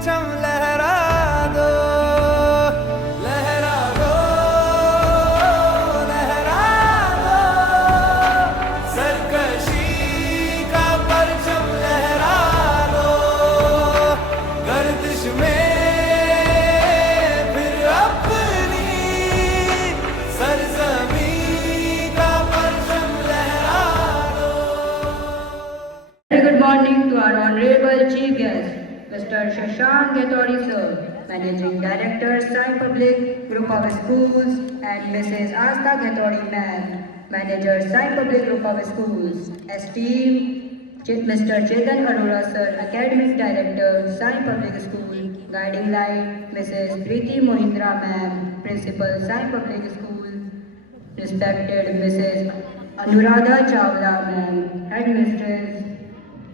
परचम लहरा दो, लहरा दो, लहरा दो, सरकशी का परचम लहरा दो, गर्दिश में फिर अपनी सरजमी का परचम लहरा दो। Very good morning to our honorable chief guest, Mr. Shashank Gathori sir, Managing Director, Sai Public Group of Schools, and Mrs. Asta Gathori ma'am, Manager, Sai Public Group of Schools. Esteemed Mr. Chetan Arora sir, Academic Director, Sai Public School. Guiding Light, Mrs. Preeti Mohindra ma'am, Principal, Sai Public School. Respected Mrs. Anuradha Chawla ma'am, Headmistress,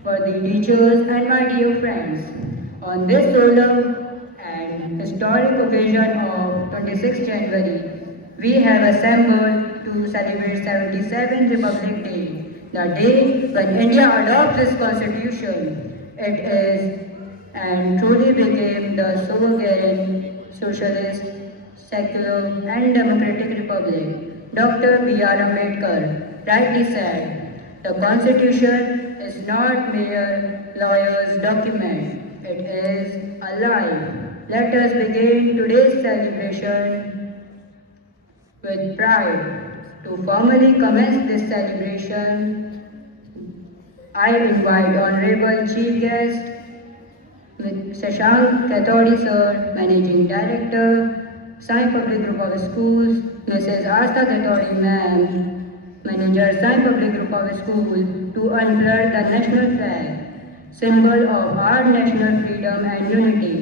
for the teachers and my dear friends. On this solemn and historic occasion of 26th January, we have assembled to celebrate 77th Republic Day, the day when India adopts its constitution. It is and truly became the sovereign, socialist, secular and democratic republic. Dr. B.R. Ambedkar rightly said, the constitution is not mere lawyer's document. It is alive. Let us begin today's celebration with pride. To formally commence this celebration, I invite Honorable Chief Guest, Shashank Gathori sir, Managing Director, Sai Public Group of Schools, Mrs. Asta Gathori ma'am, Manager, Sai Public Group of Schools, to unfurl the national flag, symbol of our national freedom and unity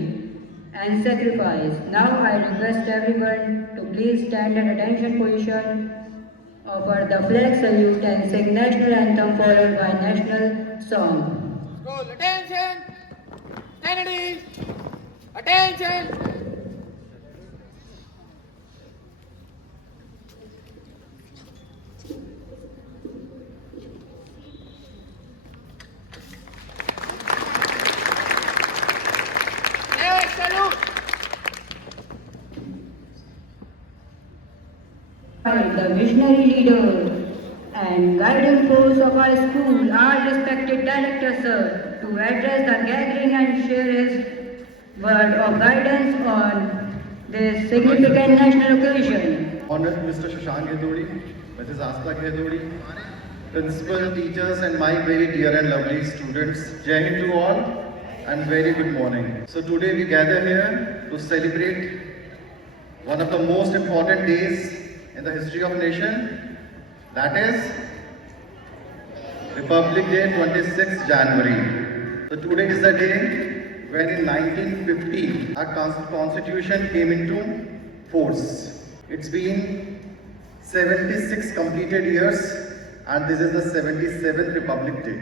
and sacrifice. Now I request everyone to please stand at attention position, offer the flag salute and sing national anthem followed by national song. School, attention! Kennedy! Attention! Hey, salute! The visionary leader and guiding force of our school, our respected director sir, to address the gathering and share his word of guidance on this significant national occasion. Honored Mr. Shashank Gathori, Mrs. Asta Gathori, principal, teachers and my very dear and lovely students, Jai Hind to all and very good morning. So today we gather here to celebrate one of the most important days in the history of nation, that is Republic Day 26th January. So today is the day when in 1950 our constitution came into force. It's been 76 completed years and this is the 77th Republic Day.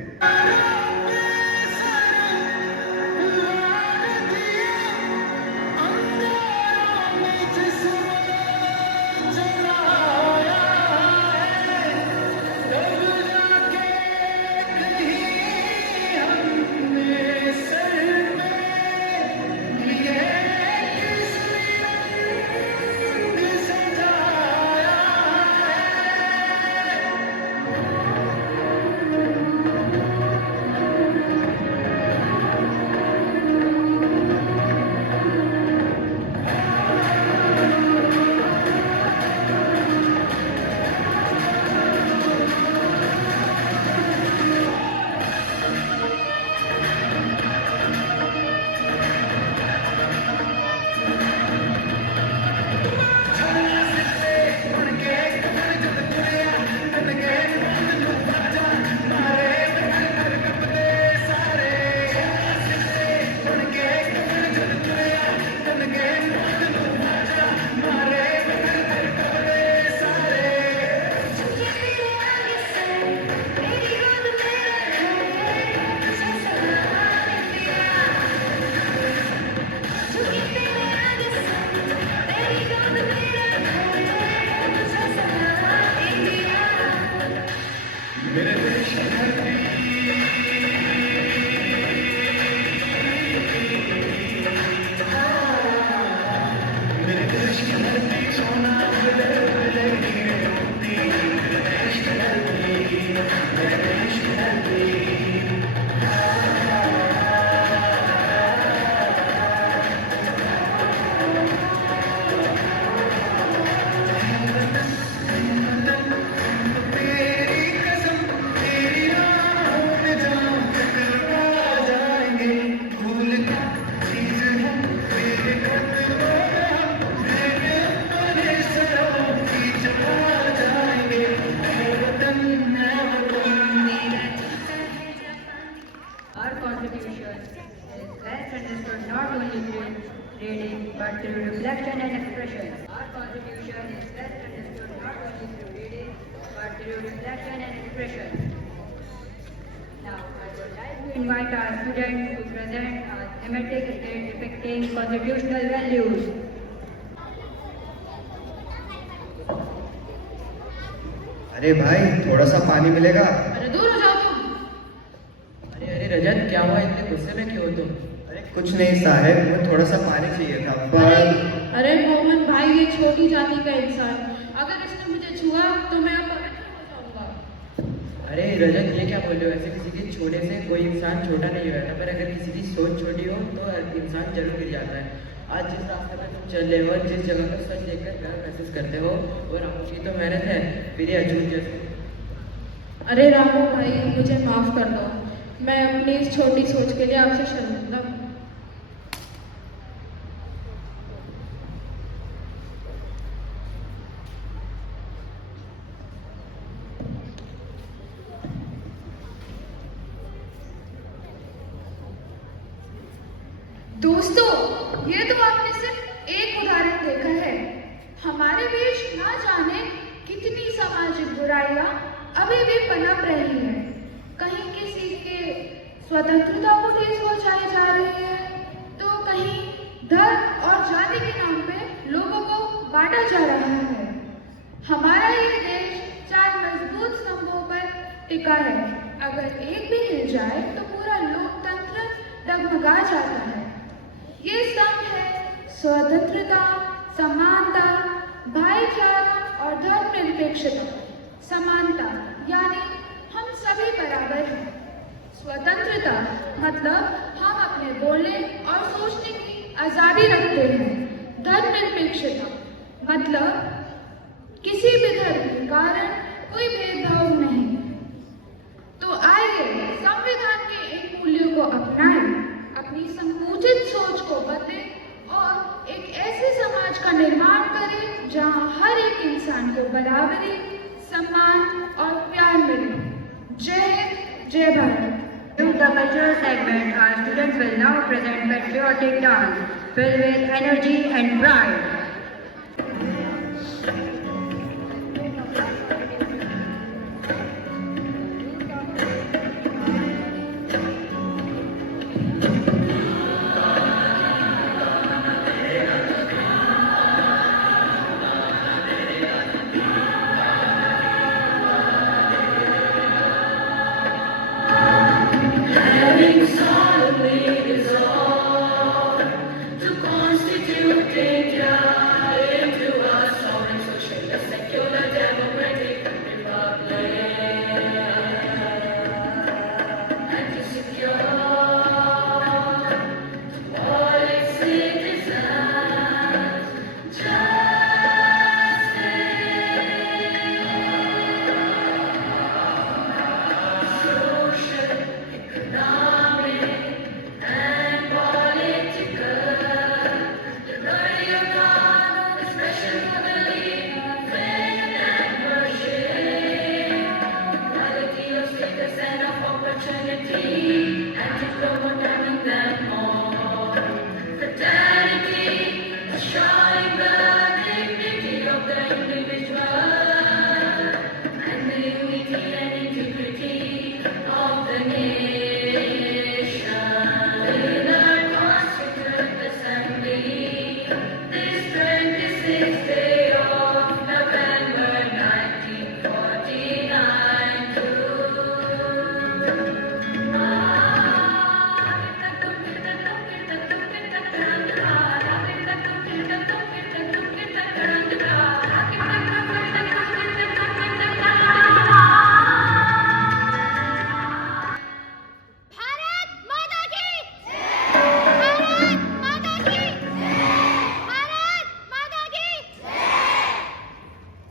Our constitution is best understood not only through reading but through reflection and expression. Our constitution is best understood not only through reading but through reflection and expression. Now, I would like to invite our students to present a thematic skit depicting constitutional values. अरे भाई थोड़ा सा पानी मिलेगा? अरे दूर हो जाओ तुम। अरे रजत, क्या हुआ? इतने गुस्से में क्यों हो तुम? अरे कुछ नहीं साहब, मुझे थोड़ा सा पानी चाहिए था पर अरे मोहन भाई, ये छोटी जाति का इंसान, अगर इसने मुझे छुआ तो मैं अपवित्र हो जाऊंगा। अरे रजत, ये क्या बोल रहे हो? ऐसे किसी के छूने से कोई इंसान छोटा नहीं हो जाता, पर अगर किसी की सोच छोटी हो तो इंसान जरूर गिर जाता है। आज जिस रास्ते पर तुम चल रहे हो, जिस जगह पर सच देखकर गर्व महसूस करते हो, वो रामू की तो मेहनत है, फिर ये अछूत जैसे। अरे रामू भाई, मुझे माफ कर दो, मैं अपनी इस छोटी सोच के लिए आपसे शर्मिंदा हूँ। दोस्तों, ये तो आपने सिर्फ एक उदाहरण देखा है। हमारे बीच ना जाने कितनी सामाजिक बुराइयां अभी भी पनप रही है। कहीं किसी के स्वतंत्रता को ठेस पहुंचाई जा रही है, तो कहीं धर्म और जाति के नाम पे लोगों को बांटा जा रहा है। हमारा ये देश 4 मजबूत स्तंभों पर टिका है। अगर एक भी हिल जाए तो पूरा लोकतंत्र डगमगा जाता है। ये स्तंभ है स्वतंत्रता, समानता, भाईचारा और धर्मनिरपेक्षता। समानता यानी हम सभी बराबर हैं। स्वतंत्रता मतलब हम अपने बोलने और सोचने की आज़ादी रखते हैं। धर्मनिरपेक्षता मतलब किसी भी धर्म के कारण कोई भेदभाव नहीं। तो आइए संविधान के इन मूल्यों को अपनाएं, अपनी संकुचित सोच को बदलें और एक ऐसे समाज का निर्माण करें जहां हर एक इंसान को बराबरी, सम्मान और प्यार मिले। जय हिंद, जय Bharat. In the cultural segment, our students will now present patriotic dance filled with energy and pride.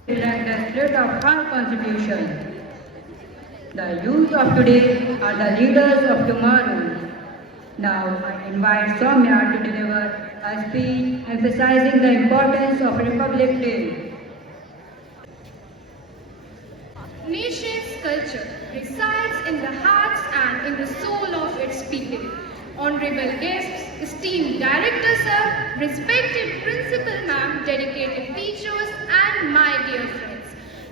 Reflect the spirit of our constitution. The youth of today are the leaders of tomorrow. Now I invite Soumya to deliver a speech emphasizing the importance of Republic Day. Nation's culture resides in the hearts and in the soul of its people. Honorable guests, esteemed director sir, respected principal ma'am, dedicated teachers and my dear friends.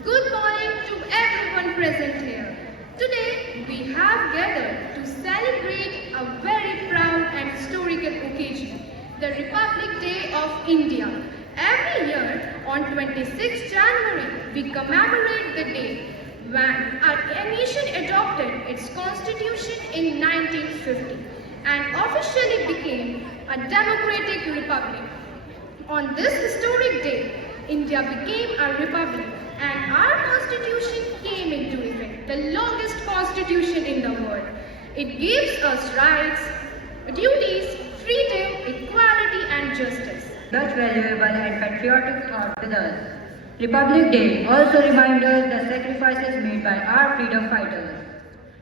Good morning to everyone present here. Today we have gathered to celebrate a very proud and historical occasion, the Republic Day of India. Every year on 26 January we commemorate the day when our nation adopted its constitution in 1950 and officially became a democratic republic. On this historic day, India became a republic and our constitution came into effect, the longest constitution in the world. It gives us rights, duties, freedom, equality and justice. Such valuable and patriotic thought with us. Republic Day also reminds us the sacrifices made by our freedom fighters.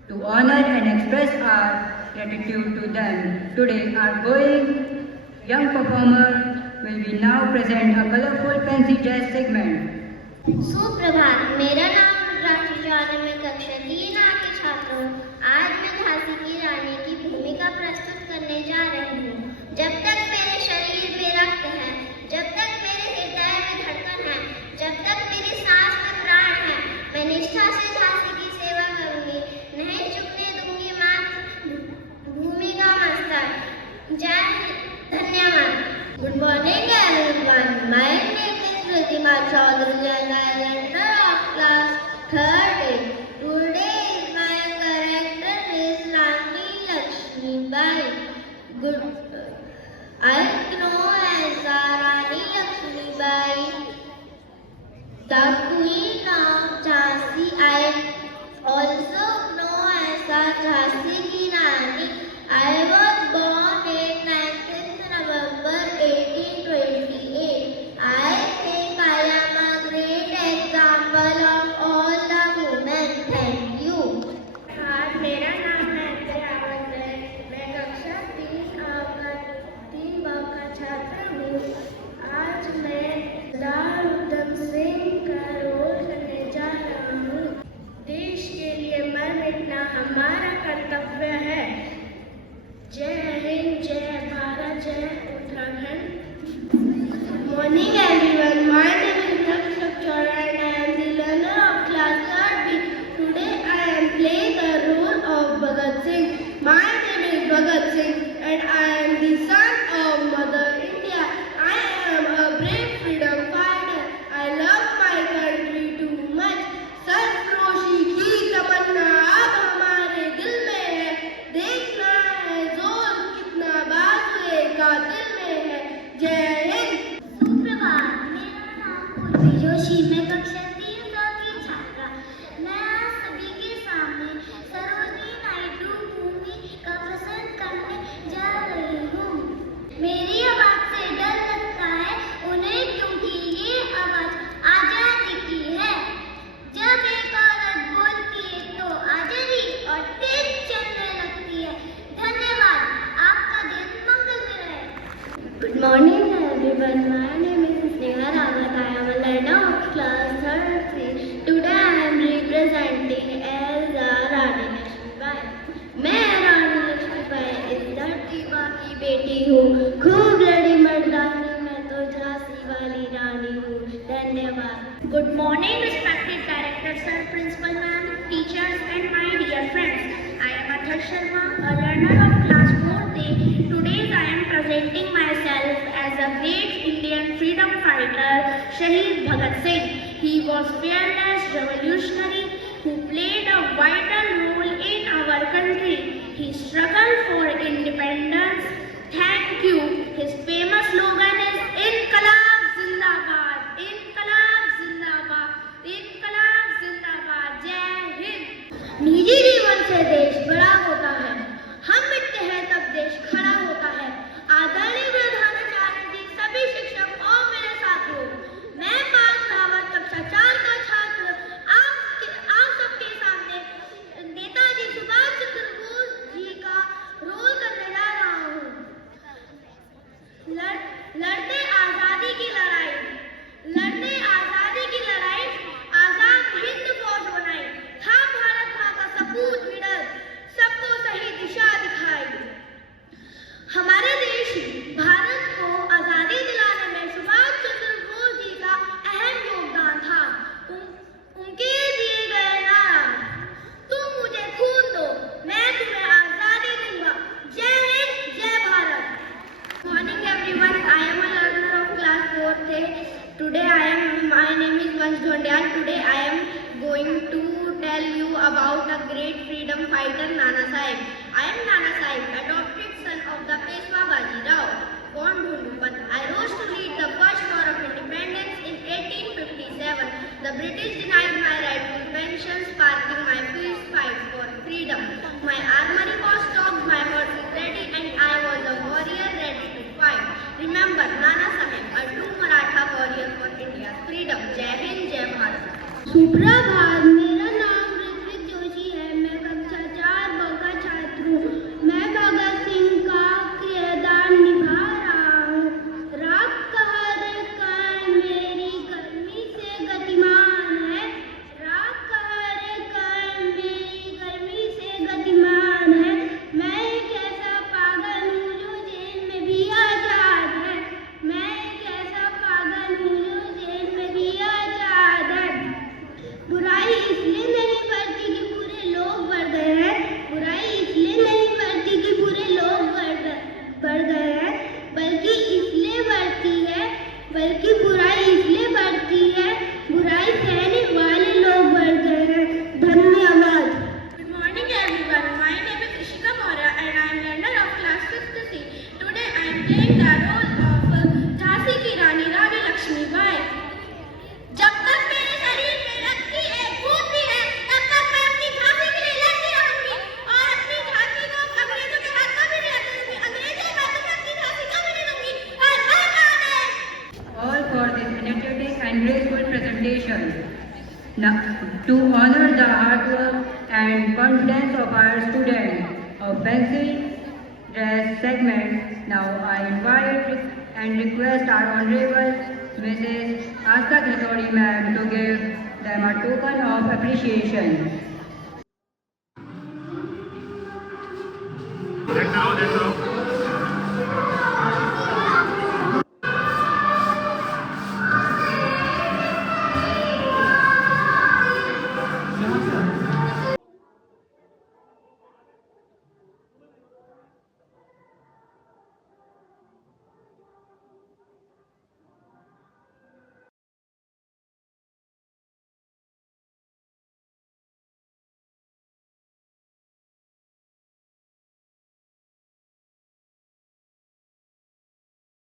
To honor and express our gratitude to them, today our going young performer will be now present a colorful fancy jazz segment. सुप्रभात, मेरा नाम राशि जाने में कक्षा 3A के छात्र हूँ। आज मैं झांसी की रानी की भूमिका प्रस्तुत करने जा रही हूँ। जब तक मेरे शरीर में रक्त है, जब तक मेरे हृदय में धड़कन है, जब तक मेरी सांस में प्राण है, मैं निष्ठा से झांसी की सेवा करूंगी, नहीं झुकने दूंगी मातृभूमि का मस्तक। जय हिंद, धन्यवाद। Good morning everyone. My name is Ritima Chaudhary and I am learner of class 3rd. Today my character is Rani Lakshmi Bai. I know as Rani Lakshmi Bai, the Queen of Jhansi. I also know as Jhansi ki Rani. I was born in 19th November 1828. I think I am a great example of all the women. Thank you. मेरा नाम है दयावत है। मैं कक्षा 3 का छात्र हूँ। आज मैं सरदार उधम सिंह का रोल करने जा रहा हूँ। देश के लिए मर मिटना हमारा कर्तव्य है। जय हिंद, जय भारत, जय Uttarakhand. Morning everyone, my name is Raksha Chora and I am the learner of class 3rd. Today I am playing the role of Bhagat Singh. My name is Bhagat Singh and I am the son of Mother India. I am a brave freedom fighter. I love my country too much. सरफरोशी की तमन्ना अब हमारे दिल में है। देखना है जोर कितना बाजुए का दिल में है। जय हिंद। सुप्रभात, मेरा नाम पूर्वी जोशी, मैं कक्षा 3 की छात्रा। मैं आज सभी के सामने सरोजिनी नायडू भूमिका प्रस्तुत करने जा रही हूँ। मेरी आवाज से डर लगता है उन्हें, क्योंकि ये आवाज आजादी की है। जब एक औरत बोलती है तो आजादी और तेज चलने लगती है। धन्यवाद, आपका दिन मंगलमय रहे। Good morning everyone, my name is Sneha Rawat. I am a learner of class 3rd. Today I am representing as Rani Lakshmi Bai. मैं रानी लक्ष्मी बाई इस धरती माँ की बेटी हूँ। खूब लड़ी मर्दानी, मैं तो झांसी वाली रानी हूँ। धन्यवाद। Good morning respected director sir, principal ma'am, teachers and my dear friends. I am Athar Sharma, a learner of class 4th. Today I am presenting myself as a great Indian freedom fighter, Shaheed Bhagat Singh. He was fearless revolutionary who played a vital role in our country. He struggled for independence. Thank you. His famous slogan is Inqilab Zindabad, Inqilab Zindabad, Inqilab Zindabad. Jai Hind. निजी जीवन से देश बड़ा होता है, हम मिटते हैं तब देश खड़ा होता है। आदरणीय प्रधानाचार्य जी, सभी शिक्षक और मेरे साथियों, मैं पार्थ रावत कक्षा 4 का छात्र आप सबके सामने नेताजी सुभाष चंद्र बोस जी का रोल करने जा रहा My name is Vansh Dhondial. Today I am going to tell you about a great freedom fighter, Nana Sahib. I am Nana Sahib, adopted son of the Peshwa Baji Rao, born Dhundupat. I rose to lead the first war of independence in 1857. The British denied my rightful pension, sparking my fierce fight for freedom. My armory was stocked, my horse is ready, and I was a warrior ready to fight. Remember Nana Sahib, a true Maratha warrior for India's freedom. Jai Hind, Jai Bharat. सुप्रभात, मेरा नाम ऋत्विक जोशी है। मैं कक्षा 4 ब का छात्र हूँ। मैं भगत सिंह का किरदार निभा रहा हूँ। राग कहर कर्ण मेरी गर्मी से गतिमान है। राग कहर कर्ण मेरी गर्मी से गतिमान है। मैं एक ऐसा पागल हूँ जो जेल में भी आजाद है। मैं एक ऐसा पागल हूँ जो जेल में भी आजाद है। बुराई इसलिए नहीं बढ़ती कि बुरे लोग बढ़ गए हैं। बुराई इसलिए नहीं बढ़ती कि बुरे लोग बढ़ गए हैं, बल्कि इसलिए बढ़ती है, बल्कि बुराई इसलिए बढ़ती है, बुराई सहने वाले लोग बढ़ गए हैं। धन्यवाद। Good morning everyone. My name is Ishika Maurya and I am learner of class 5th C. Today I am playing the role of Jhansi की रानी रानी लक्ष्मीबाई। जब तक मेरे शरीर में रक्त की एक बूंद भी है, तब तक मैं अपनी झांसी के लिए लड़ती रहूंगी और अपनी झांसी को अंग्रेजों के हाथ कभी नहीं लगने दूंगी। अंग्रेजों के हाथों में अपनी झांसी कभी नहीं दूंगी। हर हर Mahadev. All for this energetic and graceful presentation. Now, to honor the hard work and confidence of our students of fancy dress segment, now I invite and request our Honorable Mrs. Asta Khatori ma'am to give them a token of appreciation. That's all.